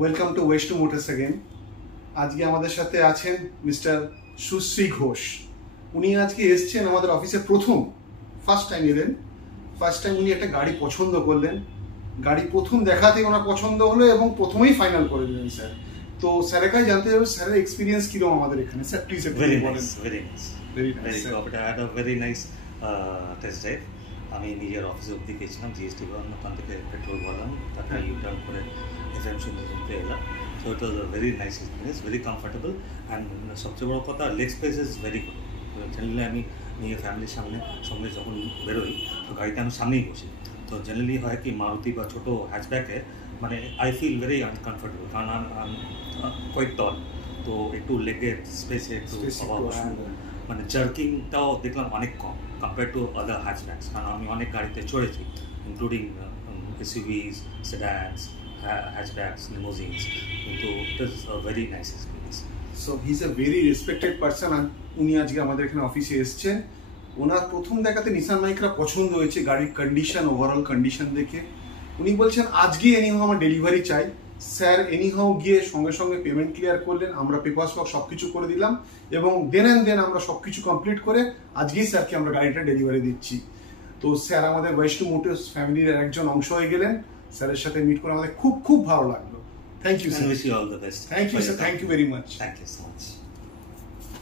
Welcome to West motors again. আজকে আমাদের সাথে আছেন মিস্টার সুশ্রী ঘোষ। উনি আজকে এসেছেন আমাদের অফিসে ফার্স্ট টাইম এলেন। ফার্স্ট টাইম উনি একটা গাড়ি পছন্দ করলেন। গাড়ি প্রথম দেখাতেই ওনার পছন্দ হলো এবং প্রথমেই ফাইনাল করে দিলেন স্যার। তো স্যারের কাছে জানতে হবে স্যারের এক্সপিরিয়েন্স কিরকম আমাদের এখানে। স্যার প্লিজ একটু বলেন। Very nice test drive. আমি নিজের অফিসে অব্দি গেছিলাম, জিএসটি ভবন, ওখান থেকে পেট্রোল ভরলাম, তারপরে ইউটার্ন করে এফএম শুনতে এলাম। So it was a very nice experience, very comfortable and সবচেয়ে বড় কথা leg space is very good. Generally আমি নিজের ফ্যামিলির সঙ্গে যখন বেরোই তো গাড়িতে আমি সামনেই বসি। তো জেনারেলি হয় কি মারুতি বা ছোটো হ্যাচব্যাকে মানে আই ফিল ভেরি আনকমফর্টেবল, কারণ কোয়াইট টল, তো একটু লেগের স্পেসে একটু অভাব হয়। মানে জার্কিংটাও দেখলাম অনেক কম কম্পেয়ার টু আদার হ্যাচব্যাকস, কারণ আমি অনেক গাড়িতে চড়েছি ইনক্লুডিং এসইউভিস, সেডানস, হ্যাচব্যাকস, লিমোজিনস, কিন্তু it is a very nice experience. So he is a very respected person. উনি আজকে আমাদের এখানে অফিসে এসেছেন। ওনার প্রথম দেখাতে নিসান মাইক্রা পছন্দ হয়েছে, গাড়ির কন্ডিশন, ওভারঅল কন্ডিশন দেখে উনি বলছেন আজকে এনিহাও আমার ডেলিভারি চাই। স্যার এনিহাও গিয়ে সঙ্গে সঙ্গে পেমেন্ট ক্লিয়ার করলেন, আমরা পেপারস ওয়ার্ক সব কিছু করে দিলাম এবং দেন আমরা সব কিছু কমপ্লিট করে আজকেই স্যারকে আমরা গাড়িটা ডেলিভারি দিচ্ছি। তো স্যার আমাদের ওয়েস্ট মোটরস ফ্যামিলির একজন অংশ হয়ে গেলেন। স্যারের সাথে মিট করে আমাদের খুব ভালো লাগলো। Thank you sir. Wish you all the best. Thank you sir, thank you very much. Thank you so much.